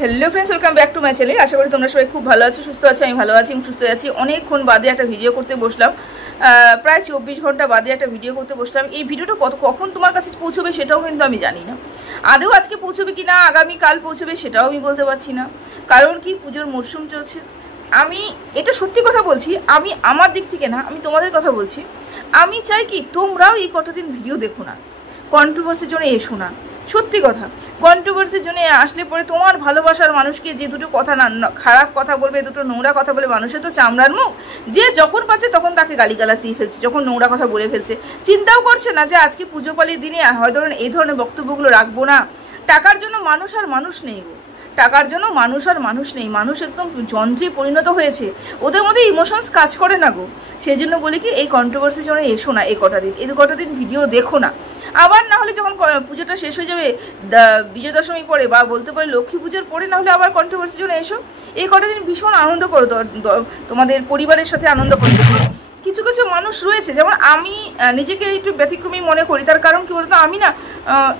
Hello friends welcome back to my channel. आशा करी तुम्हारा सबाई खूब भालो आछो, सुस्थ आछो। आमी भालो आछि, सुस्थ आछि। अनेकक्षण बादे एक भिडियो करते बसलाम, प्राय 24 घंटा बादे एक भिडियो करते बसलाम। এই ভিডিওটা কখন তোমার কাছে পৌঁছবে সেটাও কিন্তু আমি জানি না। আদৌ আজকে পৌঁছবে কিনা, আগামী কাল পৌঁছবে সেটাও আমি বলতে পারছি না। কারণ কি, পুজোর মরশুম চলছে। আমি এটা সত্যি কথা বলছি, আমি আমার দিক থেকে না, আমি তোমাদের কথা বলছি। আমি চাই কি তোমরাও এই কটা দিন ভিডিও দেখো না, কন্ট্রোভার্সির জন্য এসো না। সত্যি কথা, কন্ট্রোভার্সির জন্য আসলে পরে তোমার ভালোবাসার মানুষকে যে দুটো কথা না খারাপ কথা বলবে, দুটো নোংরা কথা বলে, মানুষের তো চামড়ার মুখ, যে যখন পাচ্ছে তখন তাকে গালিগালাজ দিয়ে ফেলছে, যখন নোংরা কথা বলে ফেলছে। চিন্তাও করছে না যে আজকে পুজো পালির দিনে হয় ধরুন এই ধরনের বক্তব্যগুলো রাখবো না। টাকার জন্য মানুষ আর মানুষ নেই গো, টাকার জন্য মানুষ আর মানুষ নেই। মানুষ একদম যন্ত্রে পরিণত হয়েছে, ওদের মধ্যে ইমোশনস কাজ করে না গো। সেই জন্য বলি কি, এই কন্ট্রোভার্সির জন্য এসো না। এই কটা দিন ভিডিও দেখো না। আবার না হলে যখন পুজোটা শেষ হয়ে যাবে, বিজয়া দশমী পরে বা বলতে পারি লক্ষ্মী পুজোর পরে, না হলে আবার কন্ট্রোভার্সির জন্য এসো। এই কটা দিন ভীষণ আনন্দ করো, তোমাদের পরিবারের সাথে আনন্দ করতে। কিছু কিছু মানুষ রয়েছে, যেমন আমি নিজেকে একটু ব্যতিক্রমী মনে করি। তার কারণ কি বলতো, আমি না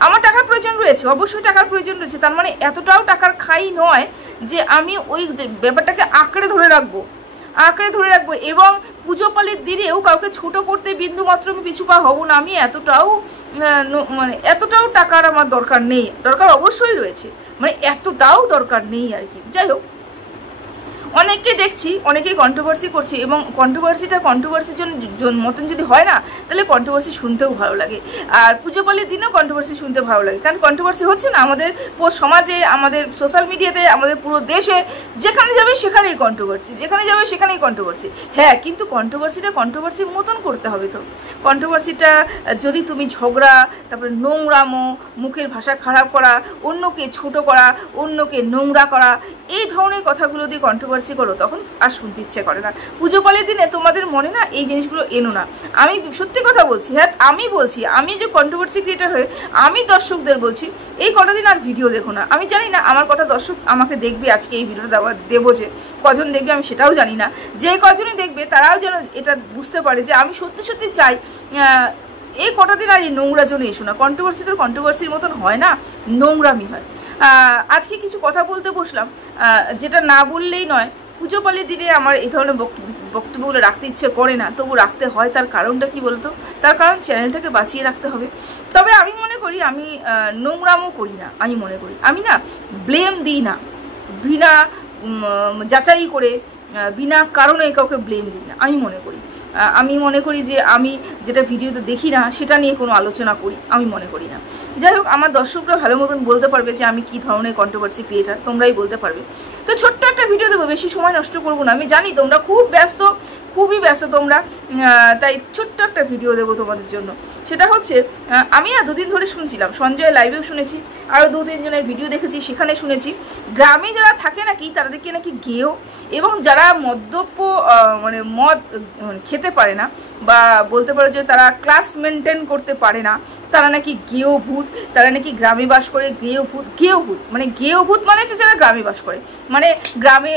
আমার টাকার প্রয়োজন রয়েছে, অবশ্যই টাকার প্রয়োজন রয়েছে। তার মানে এতটাও টাকার খাই নয় যে আমি ওই ব্যাপারটাকে আঁকড়ে ধরে রাখবো এবং পুজো পালির দিনেও কাউকে ছোট করতে বিন্দু মাত্র আমি পিছু পা হব না। আমি এতটাও টাকার আমার দরকার নেই। দরকার অবশ্যই রয়েছে, মানে এতটাও দরকার নেই আর কি। যাই হোক, অনেককে দেখছি, অনেকেই কন্ট্রোভার্সি করছে, এবং কন্ট্রোভার্সির জন্য মতন যদি হয় না, তাহলে কন্ট্রোভার্সি শুনতেও ভালো লাগে। আর পুজো পালির দিনেও কন্ট্রোভার্সি শুনতে ভালো লাগে, কারণ কন্ট্রোভার্সি হচ্ছে না আমাদের সমাজে, আমাদের সোশ্যাল মিডিয়াতে, আমাদের পুরো দেশে। যেখানে যাবে সেখানেই কন্ট্রোভার্সি, যেখানে যাবে সেখানেই কন্ট্রোভার্সি। হ্যাঁ, কিন্তু কন্ট্রোভার্সির মতন করতে হবে তো। কন্ট্রোভার্সিটা যদি তুমি ঝগড়া, তারপরে নোংরামো, মুখের ভাষা খারাপ করা, অন্যকে ছোট করা, অন্যকে নোংরা করা, এই ধরনের কথাগুলো দিয়ে কন্ট্রোভার্সি করো, তখন আর শুনতে ইচ্ছে করে না। পুজো পালের দিনে তোমাদের মনে না এই জিনিসগুলো এনো না। আমি সত্যি কথা বলছি, হ্যাঁ আমি বলছি, আমি যে কন্ট্রোভার্সি ক্রিয়েটার হয়ে আমি দর্শকদের বলছি, এই কটা দিন আর ভিডিও দেখো না। আমি জানি না আমার কটা দর্শক আমাকে দেখবে আজকে এই ভিডিওটা দেবো, যে কজন দেখবে আমি সেটাও জানি না। যে কজনই দেখবে তারাও যেন এটা বুঝতে পারে যে আমি সত্যি সত্যি চাই এই কটা দিন আর এই নোংরা জন্য এসো না। কন্ট্রোভার্সি তো কন্ট্রোভার্সির মতন হয় না, নোংরামি হয়। আজকে কিছু কথা বলতে বসলাম, যেটা না বললেই নয়। পুজো পালির দিনে আমার এই ধরনের বক্তব্যগুলো রাখতে ইচ্ছে করে না, তবু রাখতে হয়। তার কারণটা কি বলতো? তার কারণ চ্যানেলটাকে বাঁচিয়ে রাখতে হবে। তবে আমি মনে করি আমি নোংরামও করি না। আমি মনে করি আমি না ব্লেম দিই না, বিনা যাচাই করে, বিনা কারণে কাউকে ব্লেম দিই না। আমি মনে করি যে আমি যেটা ভিডিওতে দেখি না সেটা নিয়ে কোনো আলোচনা করি, আমি মনে করি না। যাই হোক, আমার দর্শকরা ভালো মতন বলতে পারবে যে আমি কি ধরনের কন্ট্রোভার্সি ক্রিয়েটার, তোমরাই বলতে পারবে। তো ছোট্ট একটা ভিডিও দেবো, বেশি সময় নষ্ট করবো না। আমি জানি তোমরা খুব ব্যস্ত, খুবই ব্যস্ত তোমরা, তাই ছোট্ট একটা ভিডিও দেবো তোমাদের জন্য। সেটা হচ্ছে, আমি না দুদিন ধরে শুনছিলাম, সঞ্জয় লাইভেও শুনেছি, আরও 2-3 জনের ভিডিও দেখেছি, সেখানে শুনেছি গ্রামে যারা থাকে নাকি তাদেরকে নাকি গেও, এবং যারা মদ্যপ মানে মদ খেতে পারে না, বা বলতে পারো যে তারা ক্লাস মেনটেন করতে পারে না, তারা নাকি গেও ভূত, তারা নাকি গ্রামে বাস করে। গেও ভূত মানে হচ্ছে যারা গ্রামে বাস করে, মানে গ্রামে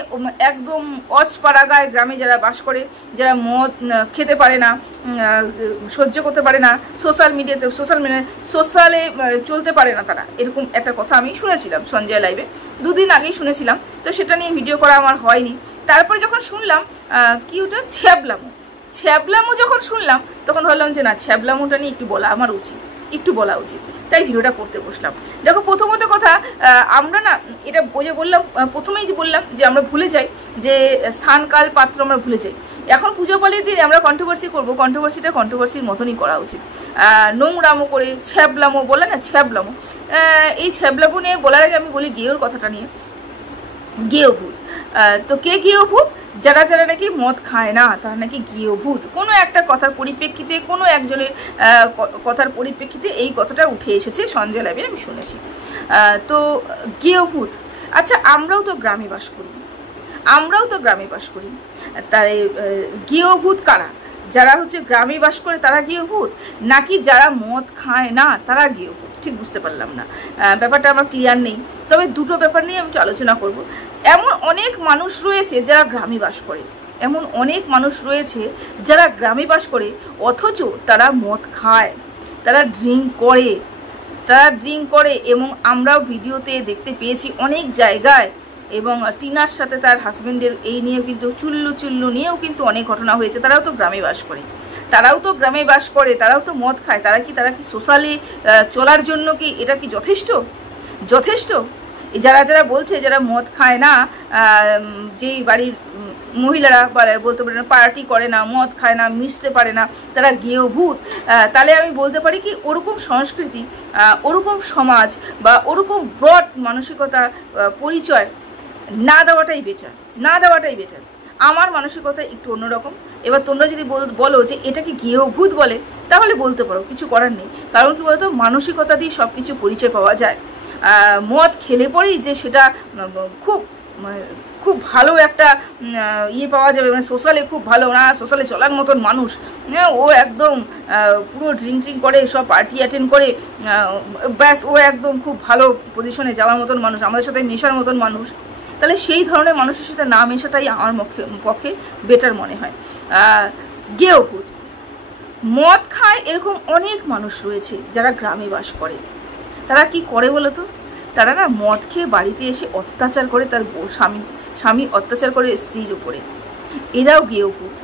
একদম অজপাড়াগায় গ্রামে যারা বাস করে, যারা মদ খেতে পারে না, সহ্য করতে পারে না, সোশ্যালে চলতে পারে না তারা, এরকম একটা কথা আমি শুনেছিলাম সঞ্জয় লাইভে, 2 দিন আগেই শুনেছিলাম। তো সেটা নিয়ে ভিডিও করা আমার হয়নি। তারপরে যখন শুনলাম কি ওটা ছ্যাবলামো যখন শুনলাম, তখন ভাবলাম যে না, ছ্যাবলামোটা নিয়ে একটু বলা উচিত, তাই ভিডিওটা করতে বসলাম। দেখো, প্রথমত কথা, আমরা না এটা প্রথমেই যে বললাম যে আমরা ভুলে যাই, যে স্থান কাল পাত্র আমরা ভুলে যাই। এখন পুজো পালির দিনে আমরা কন্ট্রোভার্সি করবো, কন্ট্রোভার্সিটা কন্ট্রোভার্সির মতনই করা উচিত। নোংরামো করে ছ্যাবলামো বলে না, ছ্যাবলামো, এই ছ্যাবলামো নিয়ে বলার আগে আমি বলি গেওর কথাটা নিয়ে। গেও ভূত, তো কে গেও ভূত? যারা নাকি মদ খায় না তারা নাকি গেও ভূত। কোনো একটা কথার পরিপ্রেক্ষিতে, কোনো একজনের কথার পরিপ্রেক্ষিতে এই কথাটা উঠে এসেছে সঞ্জয় লাইভে, আমি শুনেছি। তো গেও ভূত, আচ্ছা আমরাও তো গ্রামে বাস করি, তাই গেও ভূত কারা? যারা হচ্ছে গ্রামে বাস করে তারা গেও ভূত, নাকি যারা মদ খায় না তারা গেও ভূত? ঠিক বুঝতে পারলাম না, ব্যাপারটা আমার ক্লিয়ার নেই। তবে দুটো ব্যাপার নিয়ে আমি আলোচনা করব। এমন অনেক মানুষ রয়েছে যারা গ্রামে বাস করে, অথচ তারা মদ খায়, তারা ড্রিঙ্ক করে, তারা ড্রিঙ্ক করে এবং আমরাও ভিডিওতে দেখতে পেয়েছি অনেক জায়গায়। এবং টিনার সাথে তার হাজবেন্ডের এই নিয়েও কিন্তু চুল্লু নিয়েও কিন্তু অনেক ঘটনা হয়েছে। তারাও তো গ্রামে বাস করে, তারাও তো মদ খায়। তারা কি সোশ্যালি চলার জন্য কি এটা কি যথেষ্ট? যারা বলছে যারা মদ খায় না, যেই বাড়ির মহিলারা বলতে পারে না, পার্টি করে না, মদ খায় না, মিশতে পারে না, তারা গেয়েও ভূত, তাহলে আমি বলতে পারি কি ওরকম সংস্কৃতি, ওরকম সমাজ বা ওরকম ব্রড মানসিকতা পরিচয় না দেওয়াটাই বেটার। আমার মানসিকতা একটু অন্যরকম। এবার তোমরা যদি বলো যে এটাকে গেয়েও ভূত বলে, তাহলে বলতে পারো, কিছু করার নেই। কারণ কি বলতো, মানসিকতা দিয়ে সব কিছু পরিচয় পাওয়া যায়। মদ খেলে পরেই যে সেটা খুব ভালো একটা পাওয়া যাবে, মানে সোশ্যালে খুব ভালো না, সোশ্যালে চলার মতন মানুষ, ও একদম পুরো ড্রিঙ্ক করে, সব পার্টি অ্যাটেন্ড করে, ব্যাস ও একদম খুব ভালো পজিশনে যাওয়ার মতন মানুষ, আমাদের সাথে মেশার মতন মানুষ, তাহলে সেই ধরনের মানুষের সাথে না মেশাটাই আমার পক্ষে বেটার মনে হয়। গেয়েও ভূত, মদ খায় এরকম অনেক মানুষ রয়েছে যারা গ্রামে বাস করে। তারা কি করে বলো তো, তারা না মদ খেয়ে বাড়িতে এসে অত্যাচার করে, তার স্বামী অত্যাচার করে স্ত্রীর উপরে। এরাও গেয়েও ভূত,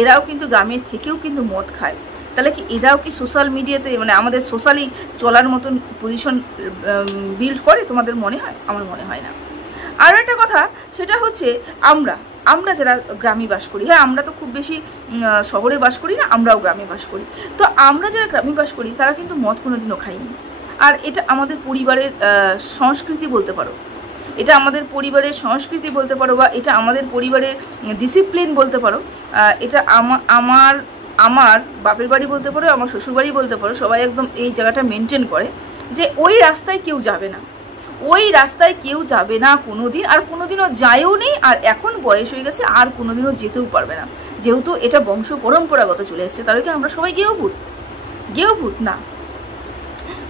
এরাও কিন্তু গ্রামের থেকেও কিন্তু মদ খায়। তাহলে কি এরাও কি সোশ্যাল মিডিয়াতে, মানে আমাদের সোশ্যালি চলার মতন পজিশন বিল্ড করে? তোমাদের মনে হয়? আমার মনে হয় না। আর একটা কথা, সেটা হচ্ছে আমরা যারা গ্রামে বাস করি, হ্যাঁ আমরা তো খুব বেশি শহরে বাস করি না, আমরাও গ্রামে বাস করি। তো আমরা যারা গ্রামে বাস করি তারা কিন্তু মদ কোনোদিনও খাইনি। আর এটা আমাদের পরিবারের সংস্কৃতি বলতে পারো, বা এটা আমাদের পরিবারের ডিসিপ্লিন বলতে পারো। এটা আমার বাপের বাড়ি বলতে পারো, আমার শ্বশুর বাড়ি বলতে পারো, সবাই একদম এই জায়গাটা মেনটেন করে যে ওই রাস্তায় কেউ যাবে না কোনোদিন, আর কোনোদিনও যায়ও নেই। আর এখন বয়স হয়ে গেছে, আর কোনোদিনও যেতেও পারবে না, যেহেতু এটা বংশ পরম্পরাগত চলে এসেছে। তাহলে কি আমরা সবাই গেয়েও ভূত না?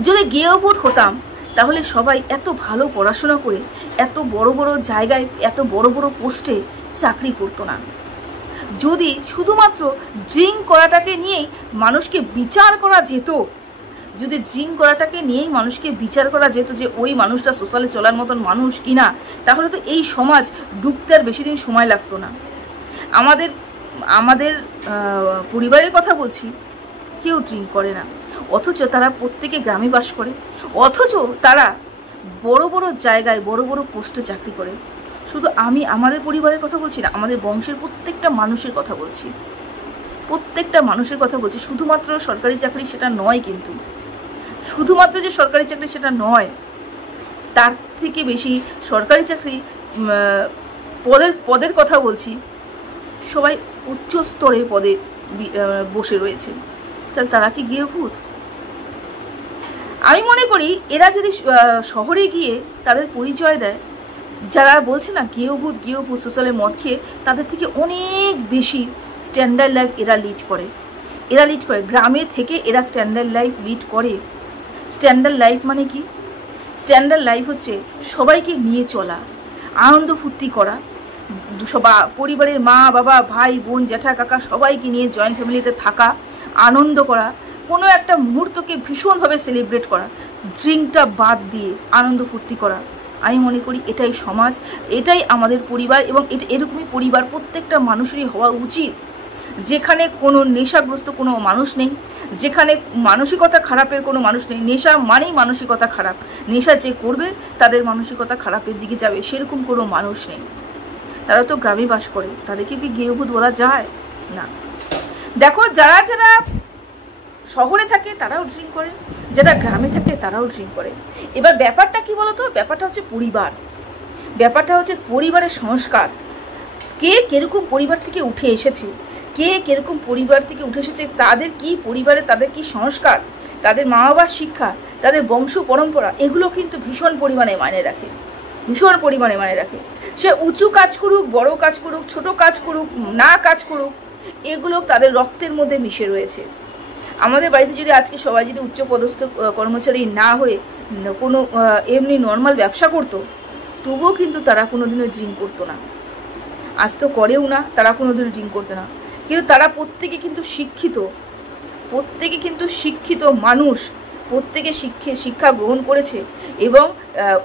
যদি গেয়েও ভূত হতাম, তাহলে সবাই এত ভালো পড়াশোনা করে এত বড় বড় জায়গায়, এত বড় বড় পোস্টে চাকরি করতো না। যদি শুধুমাত্র ড্রিঙ্ক করাটাকে নিয়েই মানুষকে বিচার করা যেত, যে ওই মানুষটা সোশ্যালে চলার মতন মানুষ কিনা, তাহলে তো এই সমাজ ডুবতে আর বেশি দিন সময় লাগতো না। আমাদের পরিবারের কথা বলছি, কেউ ড্রিঙ্ক করে না, অথচ তারা প্রত্যেকে গ্রামে বাস করে, অথচ তারা বড় বড় জায়গায় বড় বড় পোস্টে চাকরি করে। শুধু আমি আমাদের পরিবারের কথা বলছি না, আমাদের বংশের প্রত্যেকটা মানুষের কথা বলছি, শুধুমাত্র সরকারি চাকরি সেটা নয়, কিন্তু শুধুমাত্র যে সরকারি চাকরি সেটা নয়, তার থেকে বেশি সরকারি চাকরি পদের কথা বলছি, সবাই উচ্চ স্তরের পদে বসে রয়েছে। তাহলে তারা কি গেয়েও ভূত? আমি মনে করি এরা যদি শহরে গিয়ে তাদের পরিচয় দেয়, যারা বলছে না গেয়েও ভূত সোশ্যালে মদ খেয়ে, তাদের থেকে অনেক বেশি স্ট্যান্ডার্ড লাইফ এরা লিড করে। গ্রামে থেকে এরা স্ট্যান্ডার্ড লাইফ লিড করে। স্ট্যান্ডার্ড লাইফ মানে কি? স্ট্যান্ডার্ড লাইফ হচ্ছে সবাইকে নিয়ে চলা, আনন্দ ফুর্তি করা, পরিবারের মা বাবা ভাই বোন জ্যাঠা কাকা সবাইকে নিয়ে জয়েন্ট ফ্যামিলিতে থাকা, আনন্দ করা, কোনো একটা মুহূর্তকে ভীষণভাবে সেলিব্রেট করা, ড্রিঙ্কটা বাদ দিয়ে আনন্দ ফুর্তি করা। আমি মনে করি এটাই সমাজ, এটাই আমাদের পরিবার, এবং এরকমই পরিবার প্রত্যেকটা মানুষেরই হওয়া উচিত, যেখানে কোনো নেশাগ্রস্ত কোনো মানুষ নেই, যেখানে মানসিকতা খারাপের কোনো মানুষ নেই। নেশা মানেই মানসিকতা খারাপ, নেশা যে করবে তাদের মানসিকতা খারাপের দিকে যাবে, সেরকম কোনো মানুষ নেই। তারা তো গ্রামে বাস করে, তাদেরকে কি গেয়েও ভূত বলা যায় না? দেখো, যারা শহরে থাকে তারাও ড্রিঙ্ক করে, যারা গ্রামে থাকে তারাও ড্রিঙ্ক করে। এবার ব্যাপারটা কি বলতো, ব্যাপারটা হচ্ছে পরিবারের সংস্কার। কে কিরকম পরিবার থেকে উঠে এসেছে, তাদের কি পরিবারে, তাদের কি সংস্কার, তাদের মা বাবার শিক্ষা, তাদের বংশ পরম্পরা, এগুলো কিন্তু ভীষণ পরিমাণে মাইনে রাখে। সে উঁচু কাজ করুক, বড় কাজ করুক, ছোট কাজ করুক, না কাজ করুক, এগুলো তাদের রক্তের মধ্যে মিশে রয়েছে। আমাদের বাড়িতে যদি আজকে সবাই যদি উচ্চপদস্থ কর্মচারী না হয়ে কোনো এমনি নর্মাল ব্যবসা করতো, তবুও কিন্তু তারা কোনোদিনও ড্রিঙ্ক করতো না। আজ তো করেও না, তারা কোনোদিনও ড্রিঙ্ক করতো না। কিন্তু তারা প্রত্যেকে কিন্তু শিক্ষিত মানুষ, প্রত্যেকে শিক্ষা গ্রহণ করেছে এবং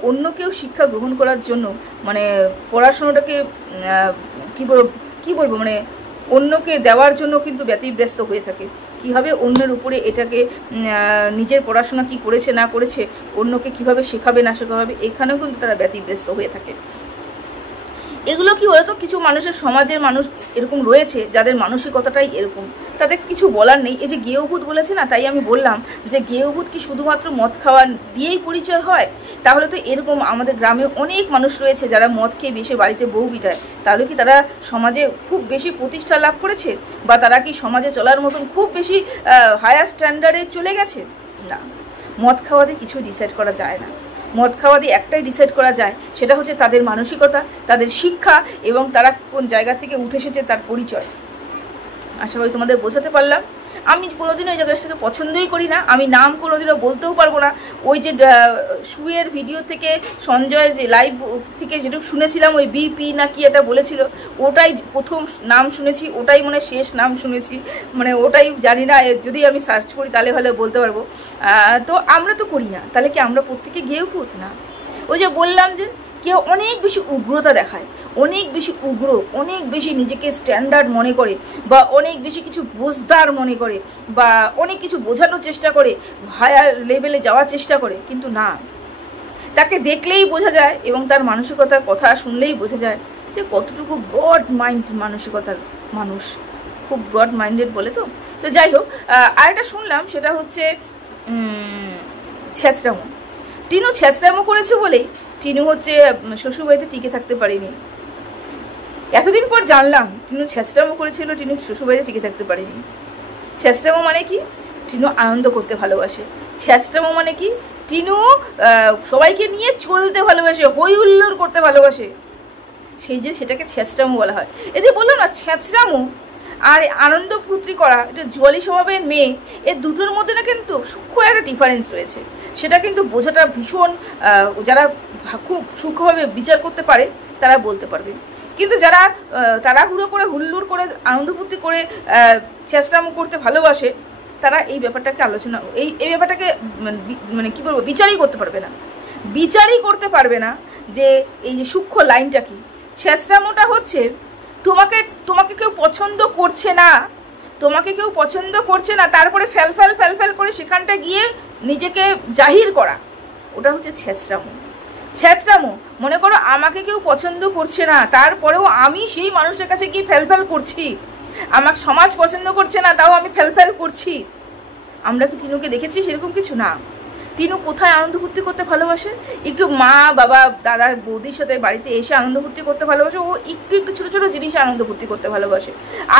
অন্যকেও শিক্ষা গ্রহণ করার জন্য মানে পড়াশোনাটাকে কি বলবো মানে অন্যকে দেওয়ার জন্য কিন্তু ব্যতিব্যস্ত হয়ে থাকে। কীভাবে অন্যের উপরে এটাকে নিজের পড়াশোনা কি করেছে না করেছে অন্যকে কিভাবে শেখাবে না শেখাবে, এখানেও কিন্তু তারা ব্যতিব্যস্ত হয়ে থাকে। এগুলো কি বলতো, কিছু মানুষের সমাজের মানুষ এরকম রয়েছে যাদের মানসিকতাটাই এরকম, তাদের কিছু বলার নেই। এই যে গেয়ভূত বলেছে না, তাই আমি বললাম যে গেয়ভূত কি শুধুমাত্র মদ খাওয়া দিয়েই পরিচয় হয়? তাহলে তো এরকম আমাদের গ্রামে অনেক মানুষ রয়েছে যারা মদ খেয়ে বেশি বাড়িতে বউ বিটায়, তাহলে কি তারা সমাজে খুব বেশি প্রতিষ্ঠা লাভ করেছে বা তারা কি সমাজে চলার মতন খুব বেশি হায়ার স্ট্যান্ডার্ডে চলে গেছে? না, মদ খাওয়া দিয়ে কিছু ডিসাইড করা যায় না। মদ খাওয়া দিয়ে একটাই ডিসাইড করা যায়, সেটা হচ্ছে তাদের মানসিকতা, তাদের শিক্ষা এবং তারা কোন জায়গা থেকে উঠে এসেছে তার পরিচয়। আশা করি তোমাদের বোঝাতে পারলাম। আমি কোনোদিনও ওই জায়গাটাকে পছন্দই করি না, আমি নাম কোনোদিনও বলতেও পারবো না। ওই যে শুয়ের ভিডিও থেকে সঞ্জয় যে লাইভ থেকে যেটুকু শুনেছিলাম, ওই বিপি না কি এটা বলেছিল, ওটাই প্রথম নাম শুনেছি, ওটাই মনে শেষ নাম শুনেছি, মানে ওটাই জানি না, যদি আমি সার্চ করি তাহলে ভালো বলতে পারবো। তো আমরা তো করি না, তাহলে কি আমরা প্রত্যেকে গেয়ভূত না? ওই যে বললাম যে কেউ অনেক বেশি উগ্রতা দেখায়, অনেক বেশি উগ্র, অনেক বেশি নিজেকে স্ট্যান্ডার্ড মনে করে বা অনেক বেশি কিছু বোঝদার মনে করে বা অনেক কিছু বোঝানোর চেষ্টা করে, হায়ার লেভেলে যাওয়ার চেষ্টা করে, কিন্তু না, তাকে দেখলেই বোঝা যায় এবং তার মানসিকতার কথা শুনলেই বোঝা যায় যে কতটুকু ব্রড মাইন্ড মানসিকতার মানুষ, খুব ব্রড মাইন্ডেড বলে। তো যাই হোক, আরেকটা শুনলাম সেটা হচ্ছে ছেঁচড়ামো। টিনু ছেঁচড়ামো করেছে বলেই টিনু হচ্ছে শ্বশুরবাড়িতে টিকে থাকতে পারেনি। এতদিন পর জানলাম টিনু ছেঁচড়ামো করেছিল, টিনু শ্বশুরবাড়িতে টিকে থাকতে পারেনি। ছেঁচড়ামো মানে কি? টিনু আনন্দ করতে ভালোবাসে। ছেঁচড়ামো মানে কি? টিনু সবাইকে নিয়ে চলতে ভালোবাসে, হই হুল্লোড় করতে ভালোবাসে, সেই যে সেটাকে ছেঁচড়ামো বলা হয়। এই যে বললো না ছেঁচড়ামো আর আনন্দ ফুর্তি করা, এটা জলি স্বভাবের মেয়ে, এর দুটোর মধ্যে না কিন্তু সূক্ষ্ম একটা ডিফারেন্স রয়েছে। সেটা কিন্তু বোঝাটা ভীষণ, যারা খুব সূক্ষ্মভাবে বিচার করতে পারে তারা বলতে পারবে। কিন্তু যারা তাড়াহুড়ো করে হুল্লুর করে আনন্দ ফুর্তি করে চেষ্টামো করতে ভালোবাসে, তারা এই ব্যাপারটাকে আলোচনা এই ব্যাপারটাকে মানে কি বলবো, বিচারই করতে পারবে না যে এই যে সূক্ষ্ম লাইনটা কি। চেষ্টামোটা হচ্ছে তোমাকে কেউ পছন্দ করছে না, তারপরে ফ্যাল করে সেখানটা গিয়ে নিজেকে জাহির করা, ওটা হচ্ছে ছেঁচড়ামো। মনে করো আমাকে কেউ পছন্দ করছে না, তারপরেও আমি সেই মানুষের কাছে গিয়ে ফ্যাল করছি, আমার সমাজ পছন্দ করছে না তাও আমি ফ্যাল করছি। আমরা কি টিনুকে দেখেছি? সেরকম কিছু না। টিনু কোথায় আনন্দ ফুর্তি করতে ভালোবাসে? একটু মা বাবা দাদার বৌদির সাথে বাড়িতে এসে আনন্দ ফুর্তি করতে ভালোবাসে। ও একটু ছোট ছোট জিনিসে আনন্দ ফুর্তি করতে ভালোবাসে।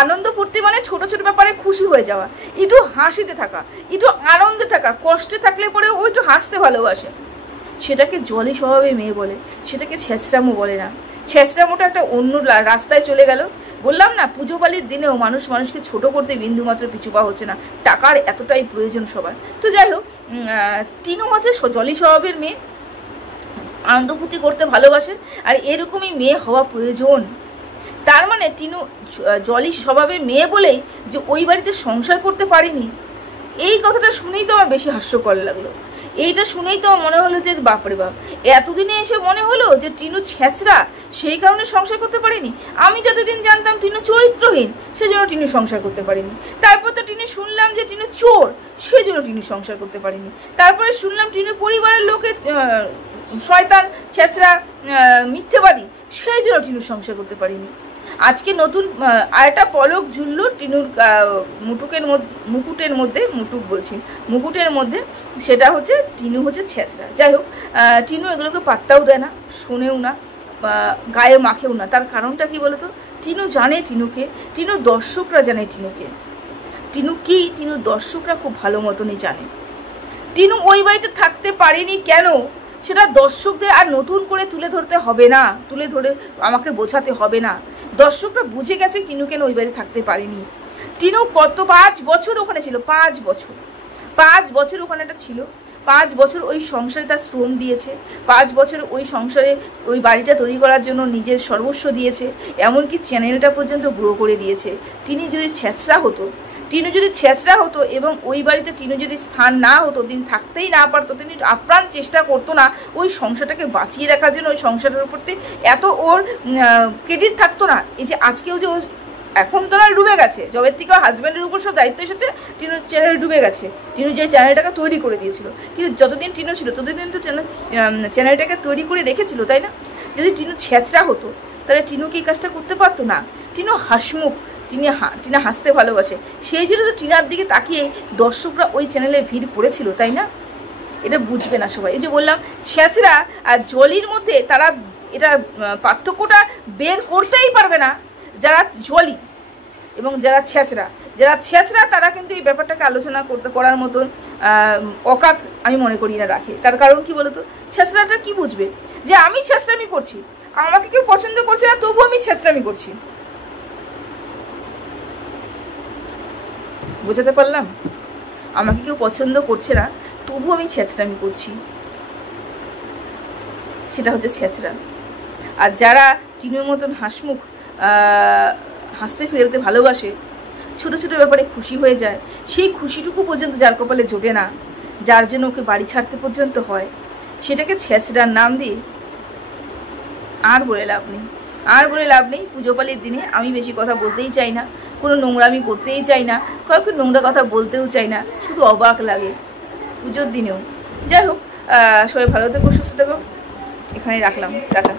আনন্দ ফুর্তি মানে ছোট ছোট ব্যাপারে খুশি হয়ে যাওয়া, একটু হাসিতে থাকা, একটু আনন্দে থাকা, কষ্টে থাকলে পরে ও একটু হাসতে ভালোবাসে। সেটাকে জলি স্বভাবে মেয়ে বলে, সেটাকে ছেঁচড়ামো বলে না। ছেঁচড়ামোটা একটা অন্য রাস্তায় চলে গেল। বললাম না, পুজো বালির দিনেও মানুষকে ছোট করতে বিন্দুমাত্র পিছুপা হচ্ছে না, টাকার এতটাই প্রয়োজন সবার। তো যাই হোক, টিনু হচ্ছে জলি স্বভাবের মেয়ে, আনন্দ ফুর্তি করতে ভালোবাসে, আর এরকমই মেয়ে হওয়া প্রয়োজন। তার মানে টিনু জলি স্বভাবের মেয়ে বলেই যে ওই বাড়িতে সংসার করতে পারেনি, এই কথাটা শুনেই তো আমার বেশি হাস্যকর লাগলো। এইটা শুনেই তো মনে হলো যে বাপরে বাপ, এতদিনে এসে মনে হলো যে টিনু ছেঁচড়া, সেই কারণে সংসার করতে পারেনি। আমি যতদিন জানতাম টিনু চরিত্রহীন, সেজন্য টিনু সংসার করতে পারেনি। তারপর তো টিনু শুনলাম যে টিনু চোর, সেজন্য টিনু সংসার করতে পারেনি। তারপরে শুনলাম টিনু পরিবারের লোকে শয়তান, ছেঁচড়া, মিথ্যেবাদী, সেই জন্য টিনু সংসার করতে পারেনি। আজকে নতুন আরেকটা পলক ঝুললো টিনুর মুকুটের মধ্যে, সেটা হচ্ছে টিনু হচ্ছে ছেঁচড়া। যাই হোক, টিনু এগুলোকে পাত্তাও দেয় না, শোনেও না, গায়ে মাখেও না। তার কারণটা কি বলতো? টিনু জানে টিনুকে, টিনুর দর্শকরা জানে টিনুকে। টিনু কি, টিনুর দর্শকরা খুব ভালো মতনই জানে। টিনু ওই বাড়িতে থাকতে পারেনি কেন, সেটা দর্শকদের আর নতুন করে তুলে ধরতে হবে না, তুলে ধরে আমাকে বোঝাতে হবে না। দর্শকরা বুঝে গেছে টিনু কেন ওই বাড়িতে থাকতে পারেনি। টিনু 5 বছর ওখানে ছিল, 5 বছর ওখানেটা ছিল। 5 বছর ওই সংসারে তার শ্রম দিয়েছে, 5 বছর ওই সংসারে ওই বাড়িটা তৈরি করার জন্য নিজের সর্বস্ব দিয়েছে, এমনকি চ্যানেলটা পর্যন্ত গ্রো করে দিয়েছে। তিনি যদি ছেঁচড়া হতো টিনু যদি ছেঁচড়া হতো এবং ওই বাড়িতে টিনু যদি স্থান না হতো, তিনি থাকতেই না পারতো, তিনি আপ্রাণ চেষ্টা করতো না ওই সংসারটাকে বাঁচিয়ে রাখার জন্য, ওই সংসারের উপর এত ওর ক্রেডিট থাকতো না। এই যে আজকেও যে ও এখন তো নয় ডুবে গেছে, জবের থেকে হাজব্যান্ডের উপর সব দায়িত্ব এসেছে, টিনুর চ্যানেল ডুবে গেছে। টিনু যে চ্যানেলটাকে তৈরি করে দিয়েছিল, কিন্তু যতদিন টিনু ছিল ততদিন তো চ্যানেলটাকে তৈরি করে রেখেছিল, তাই না? যদি টিনু ছেঁচড়া হতো তাহলে টিনু কি এই কাজটা করতে পারতো না। টিনু হাসমুখ, টিনা হাসতে ভালোবাসে, সেই জন্য তো টিনার দিকে তাকিয়ে দর্শকরা ওই চ্যানেলে ভিড় করেছিল, তাই না? এটা বুঝবে না সবাই। এই যে বললাম ছেঁচড়া আর জলির মধ্যে তারা এটা পার্থক্যটা বের করতেই পারবে না যারা জলি এবং যারা ছেঁচড়া তারা কিন্তু এই ব্যাপারটাকে আলোচনা করার মতন অকাত আমি মনে করি না রাখে। তার কারণ কি বলতো, ছেঁচড়াটা কি বুঝবে যে আমি ছেঁচড়ামি করছি, আমাকে কেউ পছন্দ করছে না তবুও আমি ছেঁচড়ামি করছি। বোঝাতে পারলাম? আমাকে কেউ পছন্দ করছে না তবুও আমি ছেঁচড়ামি করছি, সেটা হচ্ছে ছেঁচড়া। আর যারা টিনুর মতন হাসমুখ, হাসতে ফেলতে ভালোবাসে, ছোট ছোট ব্যাপারে খুশি হয়ে যায়, সেই খুশিটুকু পর্যন্ত যার কপালে জোটে না, যার জন্য ওকে বাড়ি ছাড়তে পর্যন্ত হয়, সেটাকে ছেঁচড়ার নাম দিয়ে আর বলে লাভ নেই। পুজো পালির দিনে আমি বেশি কথা বলতেই চাই না, কোনো নোংরামি করতেই চাই না, কয়েকটা নোংরা কথা বলতেও চাই না, শুধু অবাক লাগে পুজোর দিনেও। যাই হোক, সবাই ভালো থেকো, সুস্থ থেকো, এখানেই রাখলাম, টাটা।